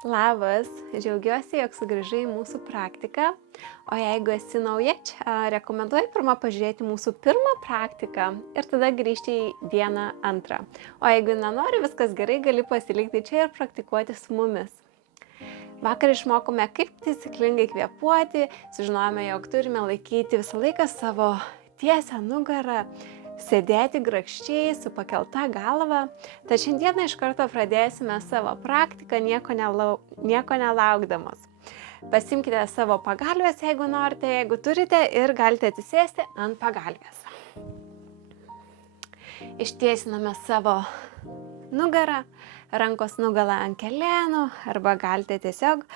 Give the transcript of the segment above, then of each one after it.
Labas, džiaugiuosi, jog sugrįžai į mūsų praktiką. O jeigu esi nauja čia, rekomenduoju pirmą pažiūrėti mūsų pirmą praktiką ir tada grįžti į vieną antrą. O jeigu nenori, viskas gerai, gali pasilikti čia ir praktikuoti su mumis. Vakar išmokome, kaip taisyklingai kvėpuoti, sužinojome, jog turime laikyti visą laiką savo tiesią nugarą, sėdėti grakščiai su pakelta galva. Tad šiandieną iš karto pradėsime savo praktiką nieko nelaukdamos. Pasimkite savo pagalvės, jeigu norite, jeigu turite, ir galite atsisėsti ant pagalvės. Ištiesiname savo nugarą, rankos nugala ant kelenų, arba galite tiesiog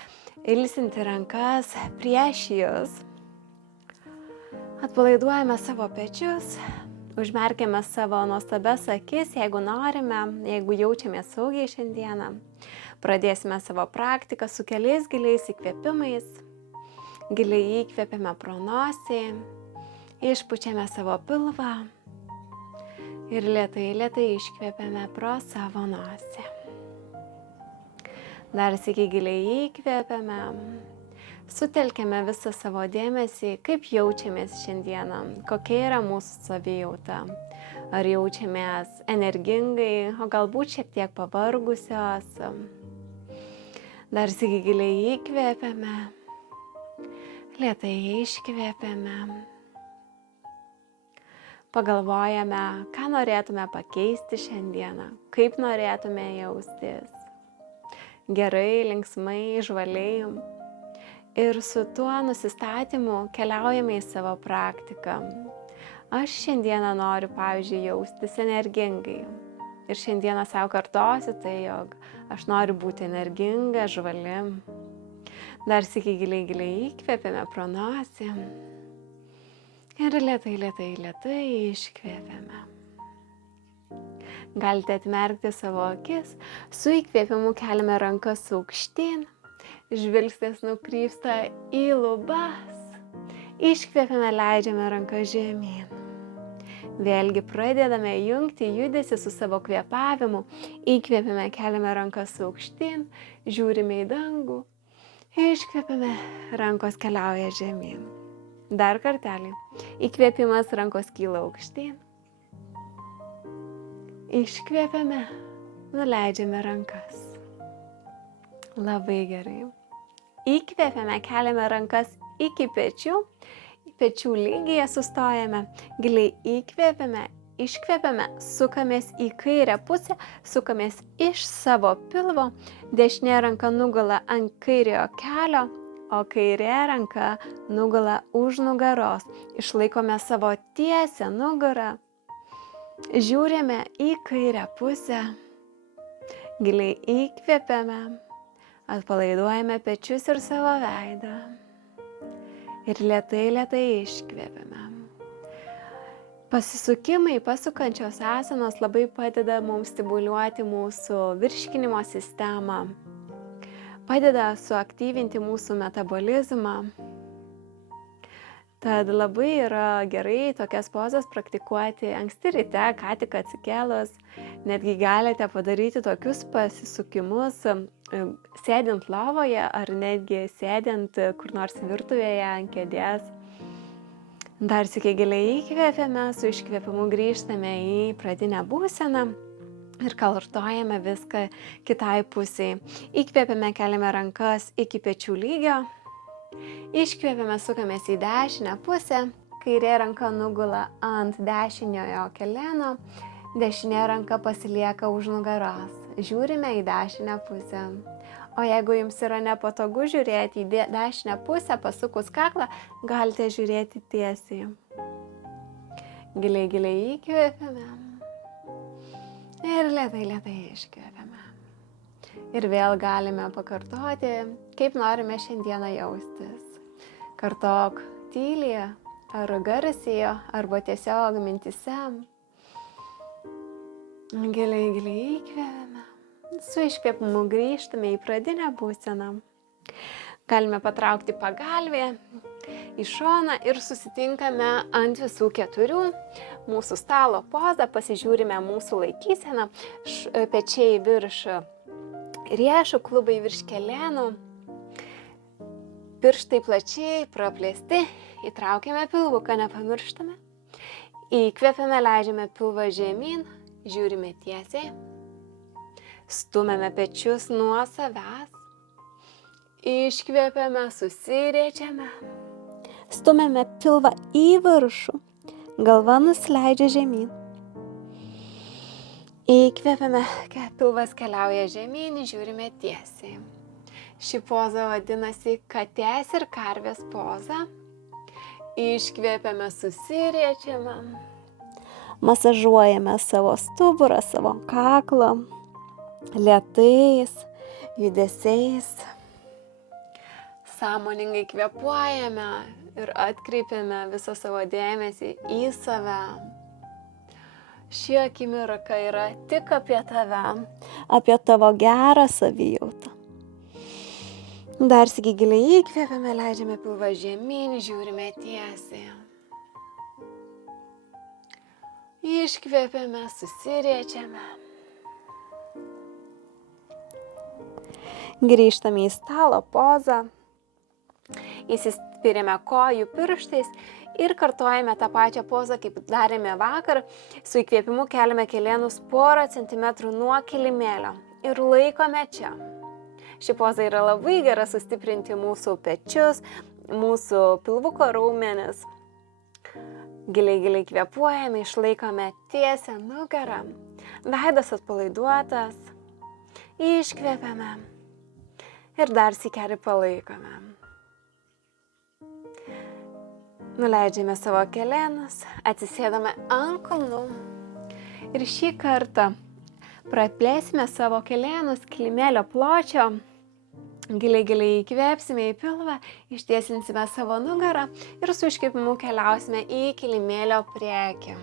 ilsinti rankas prieš jūs. Atpalaiduojame savo pečius. Užmerkėme savo nuostabias akis, jeigu norime, jeigu jaučiamės saugiai šiandieną. Pradėsime savo praktiką su keliais giliais įkvėpimais. Giliai įkvėpėme pro nosį, išpučiame savo pilvą ir lėtai iškvėpėme pro savo nosį. Dar sykį giliai įkvėpėme. Sutelkėme visą savo dėmesį, kaip jaučiamės šiandieną, kokia yra mūsų savijauta. Ar jaučiamės energingai, o galbūt šiek tiek pavargusios. Dar sykį giliai įkvėpėme, lėtai iškvėpėme. Pagalvojame, ką norėtume pakeisti šiandieną, kaip norėtume jaustis. Gerai, linksmai, žvaliai. Ir su tuo nusistatymu keliaujame į savo praktiką. Aš šiandieną noriu, pavyzdžiui, jaustis energingai. Ir šiandieną savo kartosiu tai, jog aš noriu būti energinga, žvali. Dar sykį giliai įkvėpėme pro nosį. Ir lėtai iškvėpėme. Galite atmerkti savo akis. Su įkvėpimu keliame rankas aukštyn. Žvilgsnis nukrypsta į lubas. Iškvėpėme, leidžiame ranką žemyn. Vėlgi pradedame jungti judesį su savo kvėpavimu. Įkvėpėme, keliame rankas aukštyn, žiūrime į dangų. Iškvėpėme, rankos keliauja žemyn. Dar kartelį. Įkvėpimas, rankos kyla aukštyn. Iškvėpėme, nuleidžiame rankas. Labai gerai. Įkvėpėme, keliame rankas iki pečių, pečių lygyje sustojame, giliai įkvėpėme, iškvėpėme, sukamės į kairę pusę, sukamės iš savo pilvo, dešinė ranka nugula ant kairiojo kelio, o kairė ranka nugula už nugaros. Išlaikome savo tiesią nugarą, žiūrime į kairę pusę, giliai įkvėpėme. Atpalaiduojame pečius ir savo veidą. Ir lėtai iškvėpėme. Pasisukimai, pasukančios asanos labai padeda mums stimuliuoti mūsų virškinimo sistemą. Padeda suaktyvinti mūsų metabolizmą. Tad labai yra gerai tokias pozas praktikuoti anksti ryte, ką tik atsikėlus. Netgi galite padaryti tokius pasisukimus sėdint lovoje ar netgi sėdint kur nors virtuvėje ant kėdės. Dar sykį giliai įkvėpėme, su iškvėpimu grįžtame į pradinę būseną ir kartojame viską kitai pusiai. Įkvėpėme, keliame rankas iki pečių lygio. Iškvėpėme, sukamės į dešinę pusę, kairė ranka nugula ant dešiniojo keleno, dešinė ranka pasilieka už nugaros. Žiūrime į dešinę pusę. O jeigu jums yra nepatogu žiūrėti į dešinę pusę, pasukus kaklą, galite žiūrėti tiesiai. Giliai įkvėpėme ir lėtai iškvėpėme. Ir vėl galime pakartoti, kaip norime šiandieną jaustis. Kartok tyliai, ar garsiai, arba tiesiog mintise. Giliai įkvėpėme. Su iškvėpimu grįžtame į pradinę būseną. Galime patraukti pagalvę į šoną ir susitinkame ant visų keturių. Mūsų stalo pozą, pasižiūrime mūsų laikyseną, pečiai virš riešų klubai virš kelenų, pirštai plačiai praplėsti, įtraukiame pilvuką, nepamirštame. Įkvepiame, leidžiame pilvą žemyn, žiūrime tiesiai, stumiame pečius nuo savęs, iškvepiame, susiriečiame, stumiame pilvą į viršų, galva nusileidžia žemyn. Įkvepiame, pilvas keliauja žemyn, žiūrime tiesiai. Ši poza vadinasi katės ir karvės poza. Iškvepiame, susiriečiame. Masažuojame savo stuburą, savo kaklą, lėtais judesiais. Sąmoningai kvėpuojame ir atkreipiame visą savo dėmesį į save. Ši akimirka yra tik apie tave, apie tavo gerą savijautą. Dar sykį giliai įkvėpiame, leidžiame pilvą žemyn, žiūrime tiesiai. Iškvėpiame, susiriečiame. Grįžtame į stalo pozą. Įsispiriame kojų pirštais ir kartojame tą pačią pozą, kaip darėme vakar. Su įkvėpimu keliame kelenus porą centimetrų nuo kilimėlio ir laikome čia. Ši poza yra labai gera sustiprinti mūsų pečius, mūsų pilvuko raumenis. Giliai kvėpuojame, išlaikome tiesią nugarą, veidas atpalaiduotas, iškvėpiame ir dar sykį palaikome. Nuleidžiame savo kelenus, atsisėdame ant kulnų ir šį kartą praplėsime savo kelenus kilimėlio pločio, giliai įkvėpsime į pilvą, ištiesinsime savo nugarą ir su iškvėpimu keliausime į kilimėlio priekį.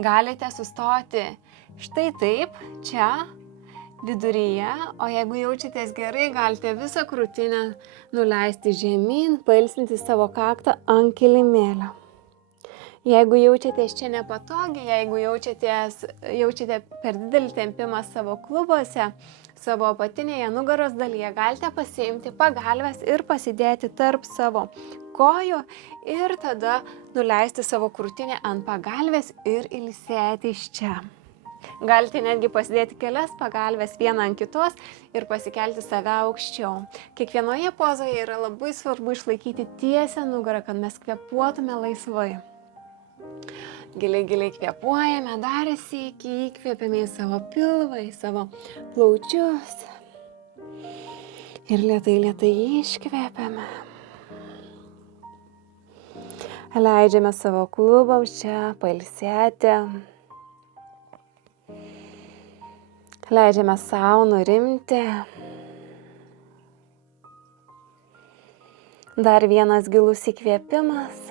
Galite sustoti štai taip, čia, viduryje, o jeigu jaučiatės gerai, galite visą krūtinę nuleisti žemyn, pailsinti savo kaktą ant kilimėlio. Jeigu jaučiatės čia nepatogiai, jeigu jaučiate per didelį tempimą savo klubuose, savo apatinėje nugaros dalyje, galite pasiimti pagalves ir pasidėti tarp savo kojų ir tada nuleisti savo krūtinę ant pagalvės ir ilsėti iš čia. Galite netgi pasidėti kelias pagalves vieną ant kitos ir pasikelti save aukščiau. Kiekvienoje pozoje yra labai svarbu išlaikyti tiesią nugarą, kad mes kvėpuotume laisvai. Giliai kvėpuojame, dar sykį įkvėpiame į savo pilvą, į savo plaučius. Ir lėtai iškvėpiame. Leidžiame savo klubams čia pailsėti. Leidžiame savo nurimti. Dar vienas gilus įkvėpimas.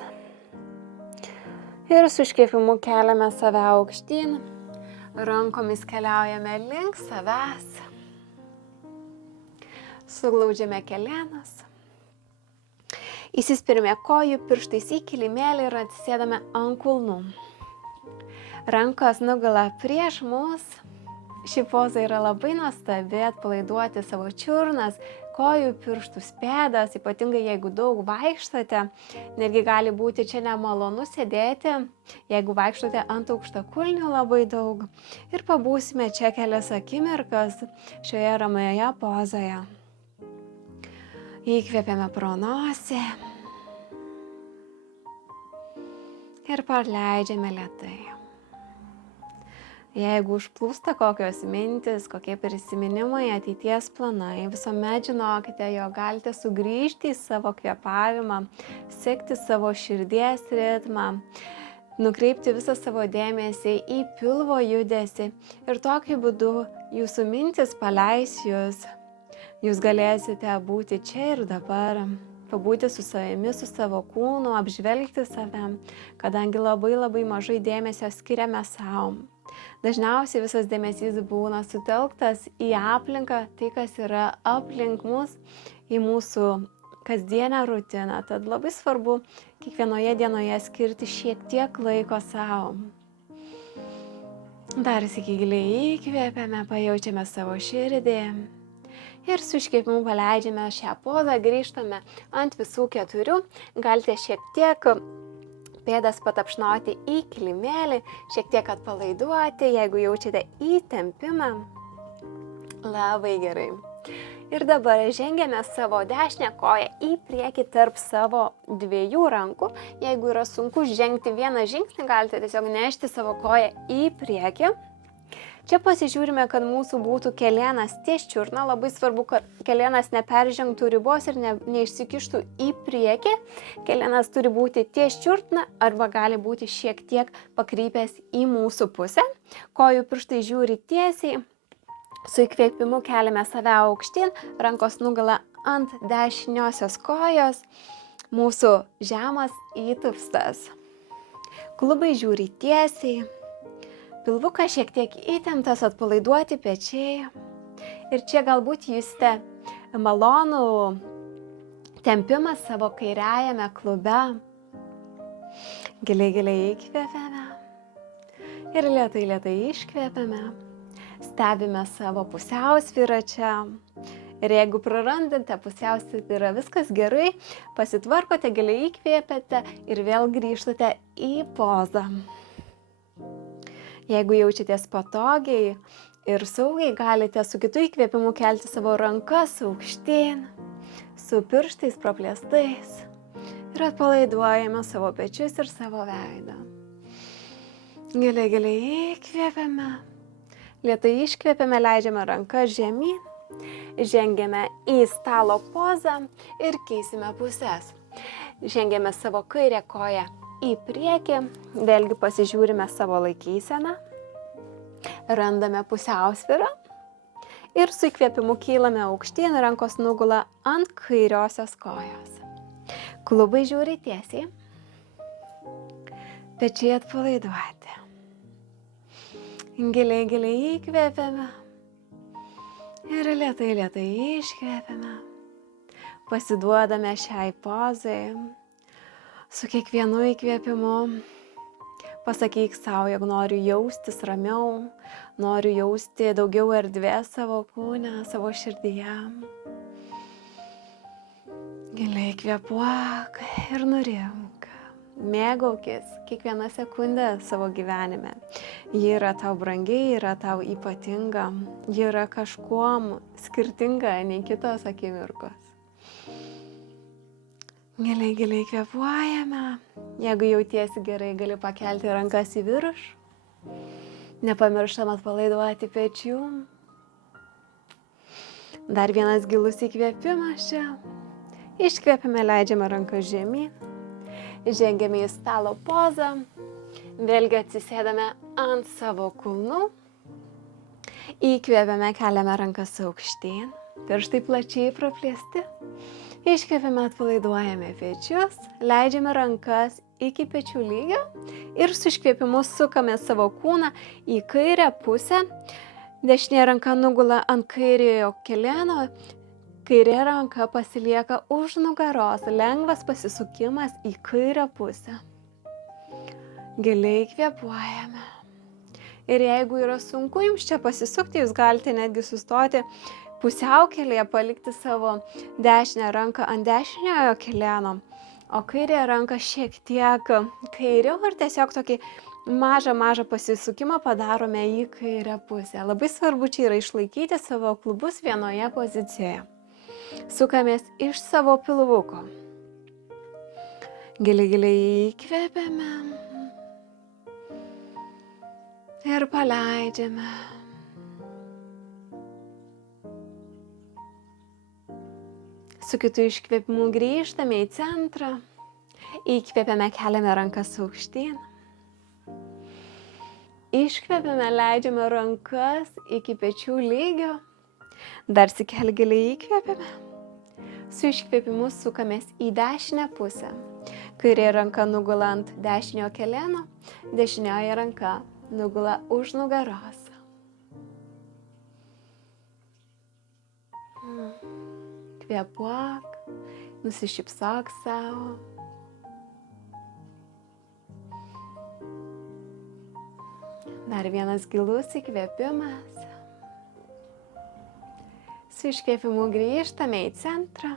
Ir su iškvėpimu keliame save aukštyn. Rankomis keliaujame link savęs. Suglaudžiame kelenus. Įsispirime kojų pirštais į kilimėlį ir atsisėdame ant kulnų. Rankos nugula prieš mus. Ši poza yra labai nuostabi atpalaiduoti savo čiurnas, kojų pirštus, pėdas, ypatingai jeigu daug vaikštate. Netgi gali būti čia nemalonu sėdėti, jeigu vaikštote ant aukštakulnių labai daug. Ir pabūsime čia kelias akimirkas šioje ramioje pozoje. Įkvėpiame pro nosį ir paleidžiame lėtai. Jeigu užplūsta kokios mintis, kokie prisiminimai, ateities planai, visuomet žinokite, jog galite sugrįžti į savo kvėpavimą, sekti savo širdies ritmą, nukreipti visą savo dėmesį į pilvo judesį ir tokiu būdu jūsų mintis paleis jūs. Jūs galėsite būti čia ir dabar, pabūti su savimi, su savo kūnu, apžvelgti save, kadangi labai mažai dėmesio skiriame savo. Dažniausiai visas dėmesys būna sutelktas į aplinką, tai kas yra aplink mus, į mūsų kasdienę rutiną. Tad labai svarbu kiekvienoje dienoje skirti šiek tiek laiko savo. Dar sykį giliai įkvėpiame, pajaučiame savo širdį. Ir su iškvėpimu paleidžiame šią pozą, grįžtame ant visų 4. Galite šiek tiek pėdas patapšnoti į kilimėlį, šiek tiek atpalaiduoti, jeigu jaučiate įtempimą. Labai gerai. Ir dabar žengiame savo dešinę koją į priekį tarp savo 2 rankų. Jeigu yra sunku žengti vieną žingsnį, galite tiesiog nešti savo koją į priekį. Čia pasižiūrime, kad mūsų būtų kelėnas ties čiurna. Labai svarbu, kad kelėnas neperžengtų ribos ir neišsikištų į priekį. Kelėnas turi būti ties čiurna arba gali būti šiek tiek pakrypęs į mūsų pusę. Kojų pirštai žiūri tiesiai. Su įkvėpimu keliame save aukštyn, rankos nugula ant dešiniosios kojos, mūsų žemas įtupstas. Klubai žiūri tiesiai, pilvukas šiek tiek įtemptas, atpalaiduoti pečiai. Ir čia galbūt jūsite malonų tempimą savo kairiajame klube. Giliai įkvėpiame ir lėtai iškvėpiame. Stebime savo pusiausvyrą čia. Ir jeigu prarandate pusiausvyrą, viskas gerai, pasitvarkote, giliai įkvėpiate ir vėl grįžtate į pozą. Jeigu jaučiatės patogiai ir saugiai, galite su kitu įkvėpimu kelti savo rankas aukštyn, su pirštais praplėstais ir atpalaiduojame savo pečius ir savo veidą. Giliai įkvėpiame. Lėtai iškvėpiame, leidžiame rankas žemyn, žengiame į stalo pozą ir keisime pusės. Žengiame savo kairę koją į priekį, vėlgi pasižiūrime savo laikyseną, randame pusiausvyrą ir su įkvėpimu kylame aukštyn, rankos nugula ant kairiosios kojos. Klubai žiūri tiesiai, pečiai atpalaiduoti. Giliai įkvėpiame ir lėtai iškvėpiame. Pasiduodame šiai pozai. Su kiekvienu įkvėpimu pasakyk savo, jog noriu jaustis ramiau, noriu jausti daugiau erdvės savo kūne, savo širdyje. Giliai kvėpuok ir nurimk. Mėgaukis kiekvieną sekundę savo gyvenime. Ji yra tau brangi, yra tau ypatinga, ji yra kažkuom skirtinga nei kitos akimirkos. Giliai kvėpuojame. Jeigu jautiesi gerai, gali pakelti rankas į viršų. Nepamirštam atpalaiduoti pečių. Dar vienas gilus įkvėpimas čia. Iškvėpime, leidžiame rankas žemyn. Žengiame į stalo pozą, vėlgi atsisėdame ant savo kulnų, įkvėpiame, keliame rankas aukštyn, pirštai plačiai praplėsti, iškvėpiame, atpalaiduojame pečius, leidžiame rankas iki pečių lygio ir su iškvėpimu sukame savo kūną į kairę pusę, dešinė ranka nugula ant kairiojo kelėno, kairė ranka pasilieka už nugaros, lengvas pasisukimas į kairę pusę. Giliai kvėpuojame. Ir jeigu yra sunku jums čia pasisukti, jūs galite netgi sustoti pusiaukelėje, palikti savo dešinę ranką ant dešiniojo kelėno, o kairė ranka šiek tiek kairiau ir tiesiog tokį mažą pasisukimą padarome į kairę pusę. Labai svarbu čia yra išlaikyti savo klubus vienoje pozicijoje. Sukamės iš savo pilvuko. Giliai įkvėpiame ir paleidžiame. Su kitu iškvėpimu grįžtame į centrą. Įkvėpiame, keliame rankas aukštyn. Iškvėpiame, leidžiame rankas iki pečių lygio. Dar sykeli giliai įkvėpiame. Su iškvėpimu sukamės į dešinę pusę. Kairė ranka nugula ant dešinio kelėno, dešinioji ranka nugula už nugaros. Kvėpuok, nusišypsok savo. Dar vienas gilus įkvėpimas. Su iškvėpimu grįžtame į centrą.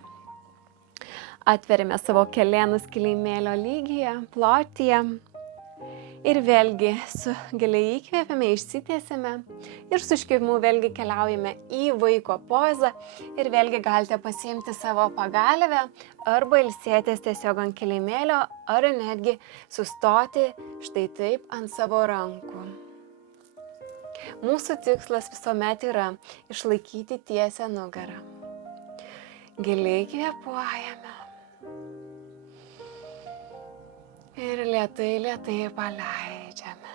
Atveriame savo kelenus kilimėlio lygyje, plotyje. Ir vėlgi su giliai įkvėpiame, išsitiesime ir su iškvėpimu vėlgi keliaujame į vaiko pozą ir vėlgi galite pasiimti savo pagalvę arba ilsėtis tiesiog ant kilimėlio ar netgi sustoti štai taip ant savo rankų. Mūsų tikslas visuomet yra išlaikyti tiesią nugarą. Giliai kvėpuojame. Ir lėtai paleidžiame.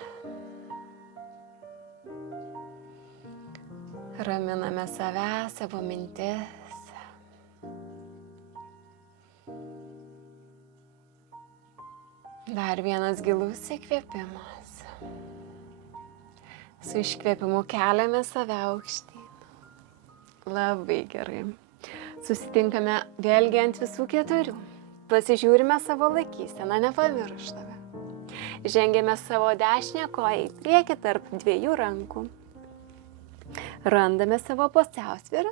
Raminame save, savo mintis. Dar vienas gilus įkvėpimas. Su iškvėpimu keliame save aukštyn. Labai gerai. Susitinkame vėlgi ant visų 4. Pasižiūrime savo laikyseną, nepamirštame. Žengiame savo dešinę koją į priekį tarp 2 rankų. Randame savo pusiausvyrą.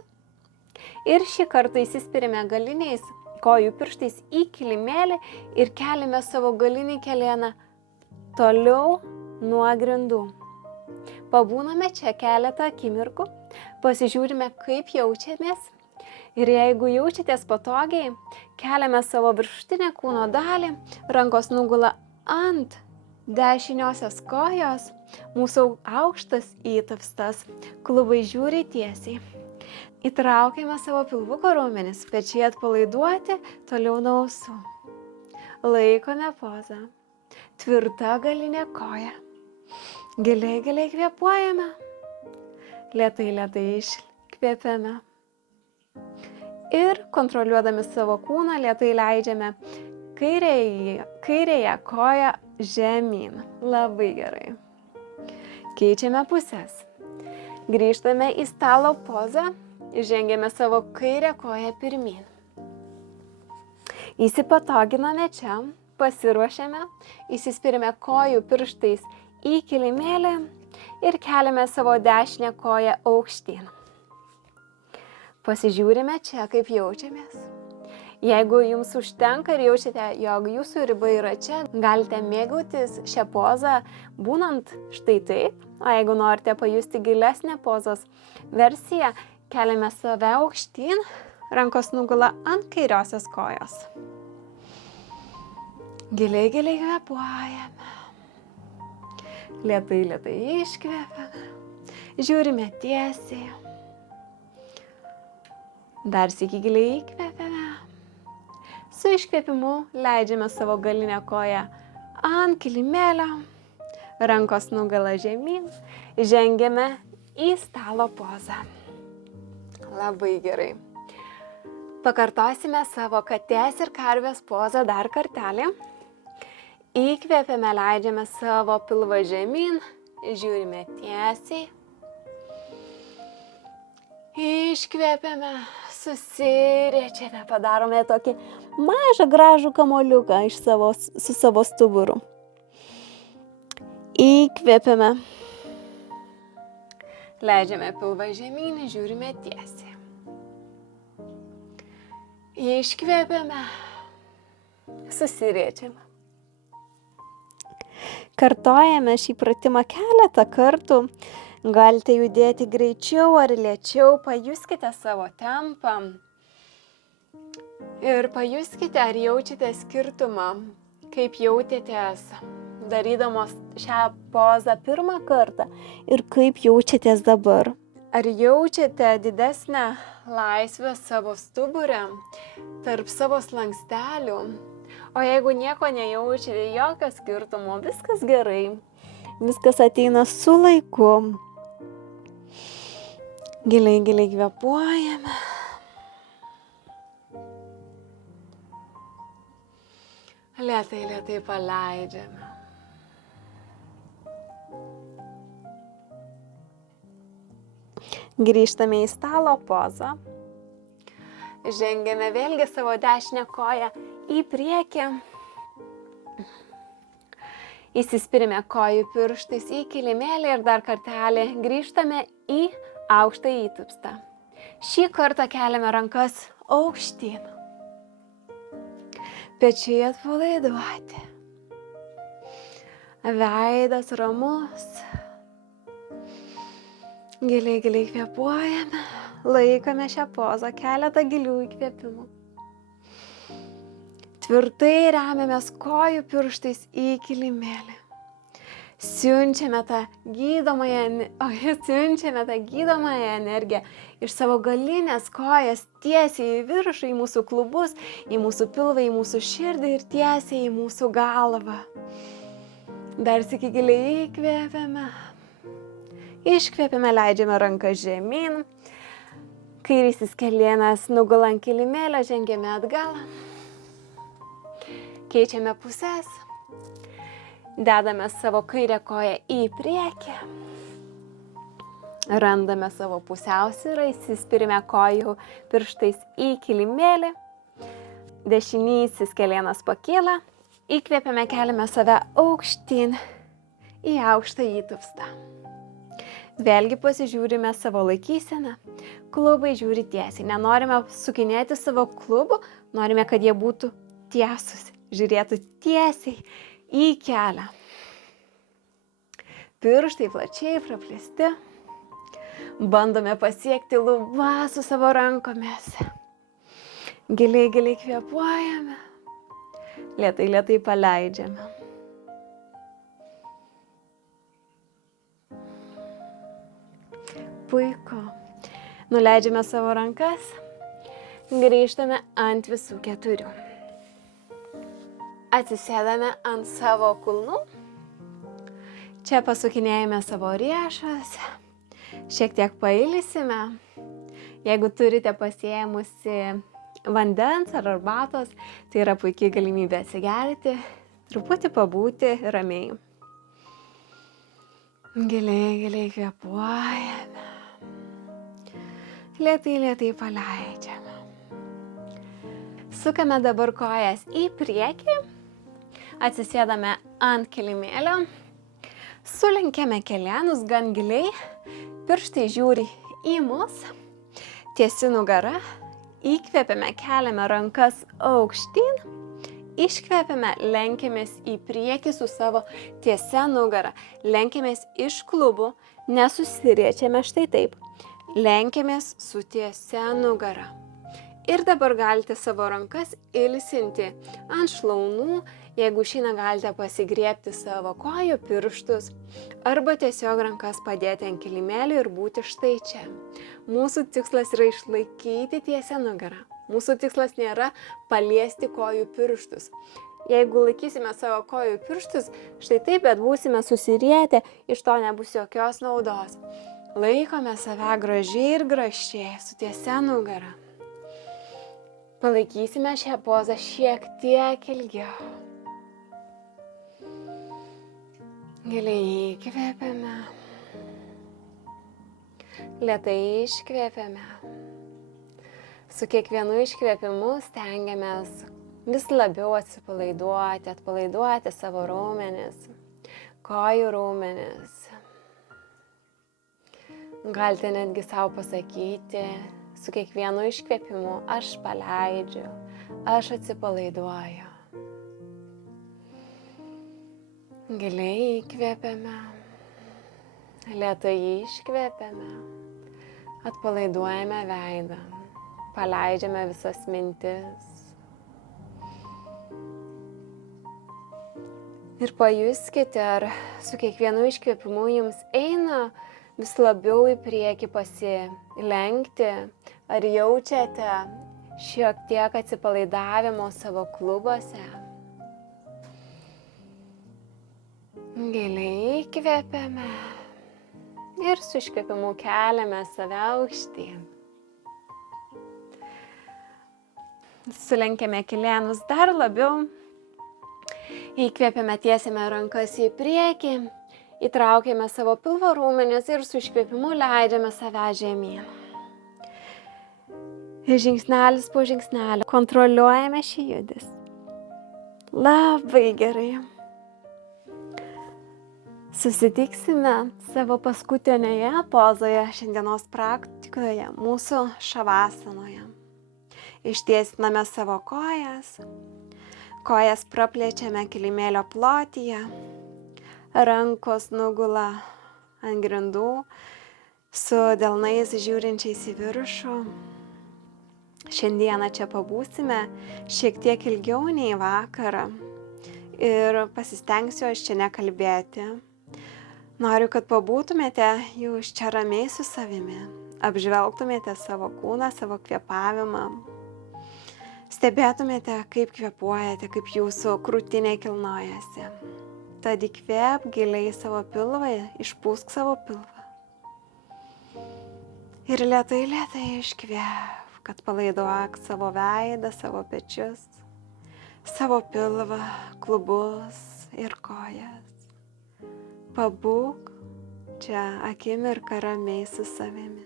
Ir šį kartą įsispiriame galiniais kojų pirštais į kilimėlį ir keliame savo galinį keleną toliau nuo grindų. Pabūname čia keletą akimirkų, pasižiūrime, kaip jaučiamės. Ir jeigu jaučiatės patogiai, keliame savo viršutinę kūno dalį, rankos nugula ant dešiniosios kojos, mūsų aukštas įtapstas, klubai žiūri tiesiai. Įtraukiame savo pilvuko raumenis, pečiai atpalaiduoti, toliau nuo ausų. Laikome pozą. Tvirta galinė koja. Giliai kvėpuojame. Lėtai iškvėpiame. Ir kontroliuodami savo kūną lėtai leidžiame kairėje koją žemyn. Labai gerai. Keičiame pusės. Grįžtame į stalo pozą, žengiame savo kairę koją pirmyn. Įsipatoginame čia, pasiruošiame, įsispirime kojų pirštais į kilimėlį ir keliame savo dešinę koją aukštyn. Pasižiūrime čia, kaip jaučiamės. Jeigu jums užtenka ir jaučiate, jog jūsų riba yra čia, galite mėgautis šią pozą būnant štai taip. O jeigu norite pajusti gilesnę pozos versiją, keliame save aukštyn, rankos nugula ant kairiosios kojos. Giliai kvėpuojame. Lėtai iškvėpiame. Žiūrime tiesiai. Dar sykį giliai įkvėpiame. Su iškvėpimu leidžiame savo galinę koją ant kilimėlio. Rankos nugala žemyn. Žengiame į stalo pozą. Labai gerai. Pakartosime savo katės ir karvės pozą dar kartelį. Įkvėpiame, leidžiame savo pilvą žemyn. Žiūrime tiesiai. Iškvėpiame, susiriečiame, padarome tokį mažą gražų kamuoliuką su savo stuburu. Įkvėpiame. Leidžiame pilvą žemyn, žiūrime tiesiai. Iškvėpiame, susiriečiame. Kartojame šį pratimą keletą kartų. Galite judėti greičiau ar lėčiau, pajuskite savo tempą ir pajuskite, ar jaučiate skirtumą, kaip jautėtės darydamos šią pozą pirmą kartą ir kaip jaučiatės dabar. Ar jaučiate didesnę laisvę savo stuburę, tarp savo slankstelių? O jeigu nieko nejaučiate, jokio skirtumo, viskas gerai, viskas ateina su laiku. Giliai kvėpuojame. Lėtai paleidžiame. Grįžtame į stalo pozą. Žengiame vėlgi savo dešinę koją į priekį. Įsispirime kojų pirštais į kilimėlį ir dar kartelį grįžtame į aukštą įtupstą. Šį kartą keliame rankas aukštyn. Pečiai atpalaiduoti. Veidas ramus. Giliai kvėpuojame. Laikome šią pozą keletą gilių įkvėpimų. Tvirtai remiamės kojų pirštais į kilimėlį. Siunčiame tą gydomąją energiją iš savo galinės kojas tiesiai į viršų, į mūsų klubus, į mūsų pilvą, į mūsų širdį ir tiesiai į mūsų galvą. Dar sykį giliai įkvėpiame. Iškvėpiame, leidžiame ranką žemyn. Kairysis kelienas nugula ant kilimėlio, žengiame atgal. Keičiame puses. Dedame savo kairę koją į priekį. Randame savo pusiausvyrą, įsispirime kojų pirštais į kilimėlį. Dešinysis kelienas pakyla. Įkvėpiame, keliame save aukštyn į aukštą įtupstą. Vėlgi pasižiūrime savo laikyseną. Klubai žiūri tiesiai. Nenorime sukinėti savo klubų, norime, kad jie būtų tiesus, žiūrėtų tiesiai į kelią. Pirštai plačiai praplėsti. Bandome pasiekti lubas su savo rankomis. Giliai kvėpuojame. Lėtai paleidžiame. Puiku. Nuleidžiame savo rankas. Grįžtame ant visų keturių. Atsisėdame ant savo kulnų. Čia pasukinėjame savo riešas. Šiek tiek pailsime. Jeigu turite pasiėmusi vandens ar arbatos, tai yra puikiai galimybė atsigerti, truputį pabūti ramiai. Giliai kvėpuojame. Lėtai paleidžiame. Sukame dabar kojas į priekį. Atsisėdame ant kilimėlio, sulenkėme kelienus gan giliai, pirštai žiūri į mus, tiesi nugara, įkvėpiame, keliame rankas aukštyn, iškvėpiame, lenkiamės į priekį su savo tiesia nugara, lenkiamės iš klubų, nesusiriečiame štai taip, lenkiamės su tiesia nugara. Ir dabar galite savo rankas ilsinti ant šlaunų, jeigu šiandien galite pasigriebti savo kojų pirštus arba tiesiog rankas padėti ant kilimėlio ir būti štai čia. Mūsų tikslas yra išlaikyti tiesią nugarą. Mūsų tikslas nėra paliesti kojų pirštus. Jeigu laikysime savo kojų pirštus, štai taip, bet būsime susirietę, iš to nebus jokios naudos. Laikome save gražiai ir gražiai su tiesia nugara. Palaikysime šią pozą šiek tiek ilgiau. Giliai įkvėpiame. Lėtai iškvėpiame. Su kiekvienu iškvėpimu stengiamės vis labiau atpalaiduoti savo raumenis, kojų raumenis. Galite netgi savo pasakyti, su kiekvienu iškvėpimu aš paleidžiu, aš atsipalaiduoju. Giliai įkvėpiame, lėtai iškvėpiame, atpalaiduojame veidą, paleidžiame visas mintis. Ir pajuskite, ar su kiekvienu iškvėpimu jums eina vis labiau į priekį pasilenkti, ar jaučiate šiek tiek atsipalaidavimo savo klubuose. Giliai įkvėpiame ir su iškvėpimu keliame save aukštyn. Sulenkiame kelienus dar labiau, įkvėpiame, tiesiame rankas į priekį, įtraukiame savo pilvo raumenis ir su iškvėpimu leidžiame save žemyn. Ir žingsnelis po žingsnelio kontroliuojame šį judesį. Labai gerai. Susitiksime savo paskutinėje pozoje šiandienos praktikoje, mūsų šavasanoje. Ištiesiname savo kojas, kojas praplečiame kilimėlio plotyje, rankos nugula ant grindų su delnais žiūrinčiais į viršų. Šiandieną čia pabūsime šiek tiek ilgiau nei vakarą ir pasistengsiu aš čia nekalbėti. Noriu, kad pabūtumėte jūs čia ramiai su savimi, apžvelgtumėte savo kūną, savo kvėpavimą, stebėtumėte, kaip kvėpuojate, kaip jūsų krūtinė kilnojasi. Tad įkvėp giliai savo pilvą, išpūsk savo pilvą. Ir lėtai iškvėp, kad palaiduok savo veidą, savo pečius, savo pilvą, klubus ir kojas. Pabūk čia akimirką ramiai su savimi.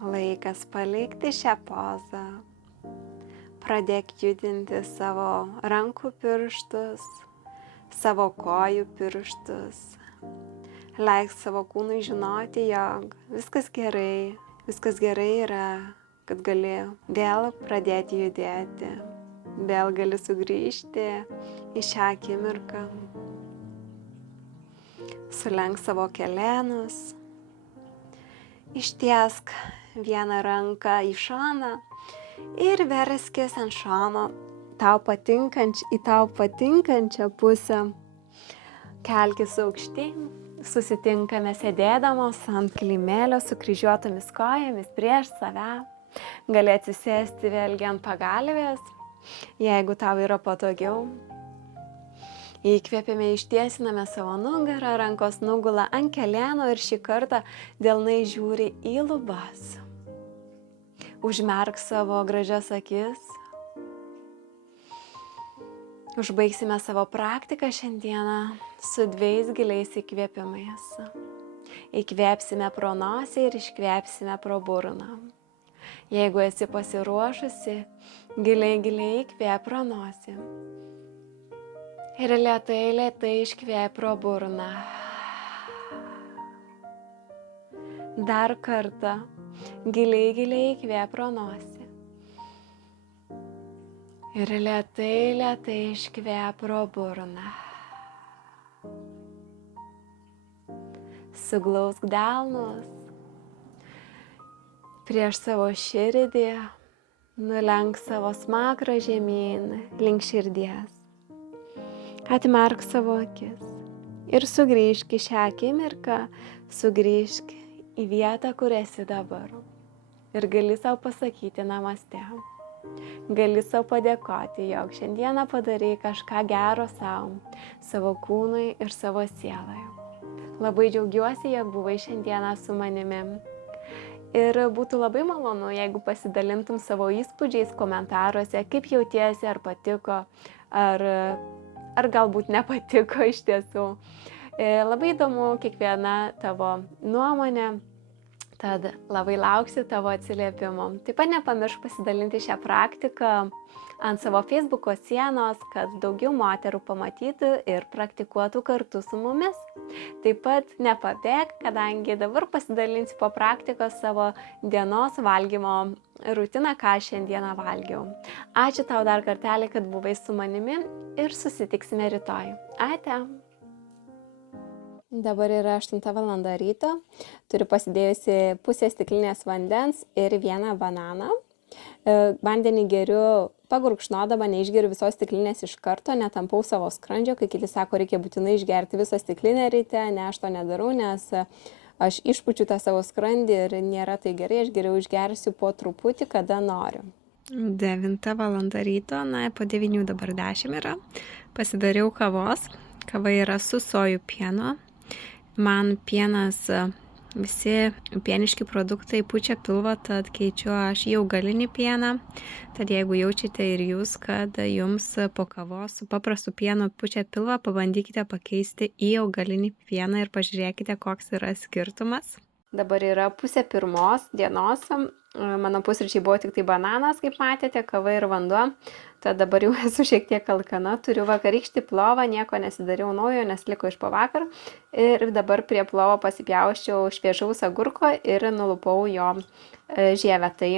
Laikas palikti šią pozą. Pradėk judinti savo rankų pirštus, savo kojų pirštus. Leik savo kūnui žinoti, jog viskas gerai yra, kad gali vėl pradėti judėti, vėl gali sugrįžti į šią akimirką. Sulenk savo kelenus, ištiesk vieną ranką į šoną ir verskis ant šono į tau patinkančią pusę. Kelkis aukštyn, susitinkame sėdėdamos ant kilimėlio su kryžiuotomis kojomis prieš save. Gali atsisėsti vėlgi ant pagalvės, jeigu tau yra patogiau. Įkvėpėme, ištiesiname savo nugarą, rankos nugula ant keleno ir šį kartą delnai žiūri į lubas. Užmerk savo gražias akis. Užbaigsime savo praktiką šiandieną su 2 giliais įkvėpimais. Įkvėpsime pro nosį ir iškvėpsime pro burną. Jeigu esi pasiruošusi, giliai įkvėp pro nosį. Ir lėtai iškvėp pro burną. Dar kartą giliai įkvėp pro nosį. Ir lėtai iškvėp pro burną. Suglausk delnus prieš savo širdį, nulenk savo smakrą žemyn link širdies. Atmerk savo akis ir sugrįžk į šią akimirką, sugrįžk į vietą, kur esi dabar. Ir gali savo pasakyti namaste. Gali savo padėkoti, jog šiandieną padarai kažką gero savo kūnui ir savo sielai. Labai džiaugiuosi, jog buvai šiandieną su manimi. Ir būtų labai malonu, jeigu pasidalintum savo įspūdžiais komentaruose, kaip jautiesi, ar patiko, ar galbūt nepatiko iš tiesų. Labai įdomu kiekviena tavo nuomonė, tad labai lauksiu tavo atsiliepimo. Taip pat nepamiršk pasidalinti šią praktiką ant savo Facebooko sienos, kad daugiau moterų pamatytų ir praktikuotų kartu su mumis. Taip pat nepabėk, kadangi dabar pasidalinsiu po praktikos savo dienos valgymo rutiną, ką šiandieną valgiau. Ačiū tau dar kartelį, kad buvai su manimi ir susitiksime rytoj. Ate! Dabar yra 8 val. Ryto. Turiu pasidėjusi pusę stiklinės vandens ir 1 bananą. Vandenį geriu pagurkšnodama, neišgeriu visos stiklinės iš karto, netampau savo skrandžio, kai kiti sako, reikia būtinai išgerti visą stiklinę ryte, ne, aš to nedarau, nes aš išpučiu tą savo skrandį ir nėra tai gerai, aš geriau išgersiu po truputį, kada noriu. 9 val. Ryto, po 9 dabar 10 yra, pasidariau kavos, kava yra su sojų pieno, man pienas visi pieniški produktai pučia pilvą, tad keičiu aš į augalinį pieną. Tad jeigu jaučiate ir jūs, kad jums po kavos su paprastu pienu pučia pilvą, pabandykite pakeisti į augalinį pieną ir pažiūrėkite, koks yra skirtumas. Dabar yra 12:30 dienos. Mano pusryčiai buvo tik tai bananas, kaip matėte, kava ir vanduo. Tad dabar jau esu šiek tiek alkana, turiu vakarykštį plovą, nieko nesidariau naujo, nes liko iš pavakar. Ir dabar prie plovo pasipjauščiau šviežaus agurko ir nulupau jo žievę. Tai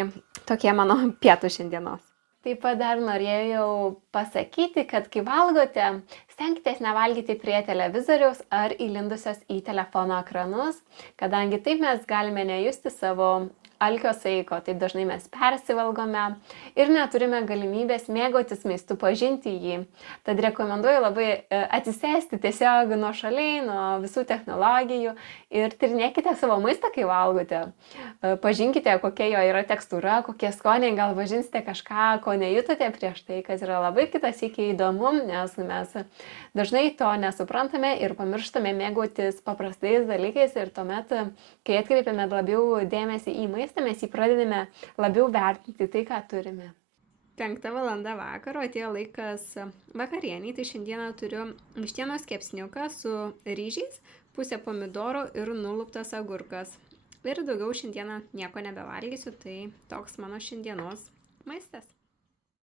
tokie mano pietų šiandienos. Taip pat dar norėjau pasakyti, kad kai valgote, stenkitės nevalgyti prie televizoriaus ar įlindusios į telefono ekranus, kadangi taip mes galime nejusti savo alkio saiko, taip dažnai mes persivalgome ir neturime galimybės mėgautis maistu, pažinti jį. Tad rekomenduoju labai atsisėsti tiesiog nuošaliai nuo visų technologijų ir tyrinėkite savo maistą, kai valgote. Pažinkite, kokia jo yra tekstūra, kokie skoniai, gal pažinsite kažką, ko nejutote prieš tai, kas yra labai kitas iki įdomu, nes mes dažnai to nesuprantame ir pamirštame mėgautis paprastais dalykais ir tuomet, kai atkreipiame labiau dėmesį į maistą, mes jį pradedame labiau vertinti tai, ką turime. 5 valanda vakaro, atėjo laikas vakarieniai, tai šiandieną turiu vištienos kepsniuką su ryžiais, pusė pomidoro ir nuluptas agurkas. Ir daugiau šiandieną nieko nebevalgysiu, tai toks mano šiandienos maistas.